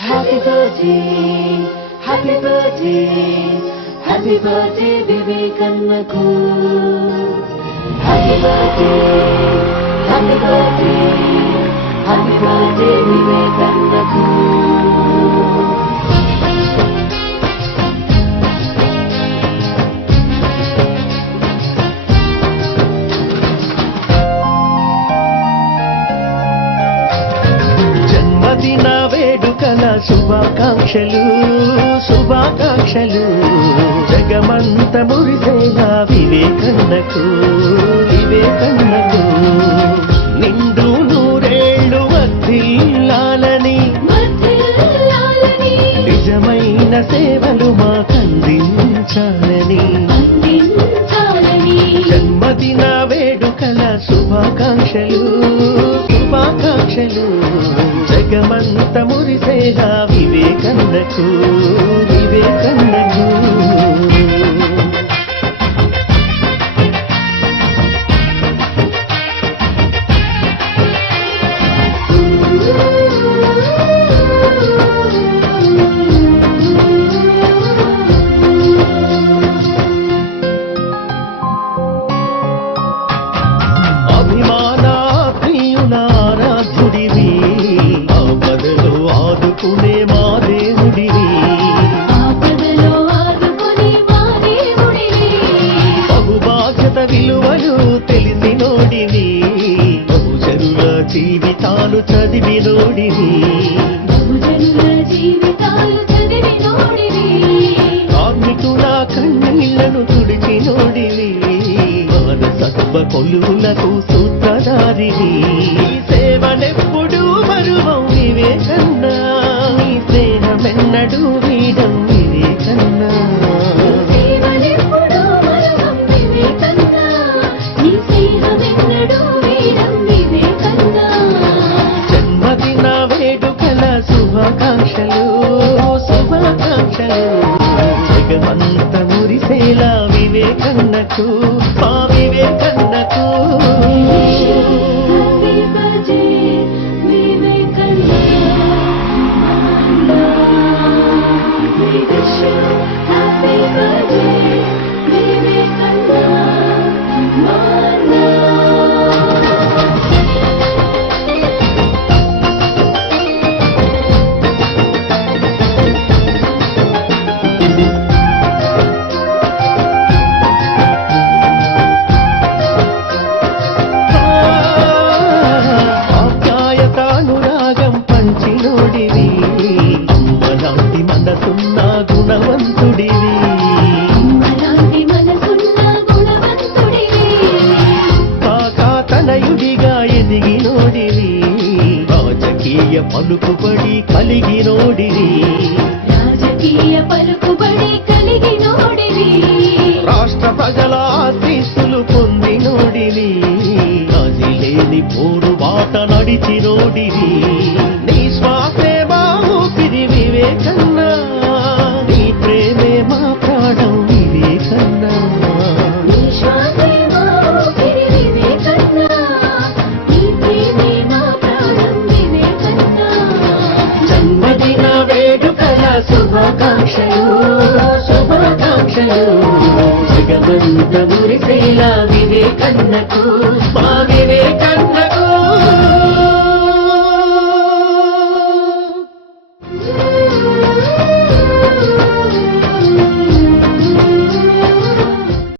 Happy birthday, happy birthday, happy birthday Vivekannaku. Happy birthday, happy birthday, happy birthday Vivekannaku. జన్మదిన వేడుకల శుభాకాంక్షలు శుభాకాంక్షలు జగమంత మురిసేలా వివేకన్నకు వివేకన్నకు నిండు నూరేళ్ళు వర్ధిల్లాలని నిజమైన సేవలు మాకందించాలని జన్మదిన వేడుకల శుభాకాంక్షలు శుభాకాంక్షలు జగమంత మురిసేలా వివేకన్నకు వివేకన్నకు. ఆదుకునే మా దేవుడివి బహుబాధ్యత విలువలు తెలిసినోడివి బహుజనుల జీవితాలు చదివినోడివి కార్మికుల కన్నీళ్లను తుడిచినోడివి మానసత్వ కొలువులకు సూత్రధారివి సేవనెప్పుడు మరువవు వివేకన్నా నీ స్నేహమెన్నడూ వీడం వివేకన్నా జన్మదిన వేడుకల శుభాకాంక్షలు శుభాకాంక్షలు జగమంత మురిసేలా వివేకన్నకు మా వివేకన్నకు. ఆప్యాయతానురాగం పంచినోడివి అమ్మలాంటి మనసున్న గుణవంతుడివి కాకాతనయుడిగా ఎదిగినోడివి రాజకీయ పలుకుబడి కలిగినోడివి రాష్ట్ర ప్రజల ఆశీస్సులు పొందినోడివి రాజీలేని పోరుబాట నడిచినోడివి నీ శ్వాసే మా ఊపిరి వివేకన్నా నీ ప్రేమే మా ప్రాణం వివేకన్నా జన్మదిన వేడుకల శుభాకాంక్షలు శుభాకాంక్షలు జగమంత మురిసేలా వివేకన్నకు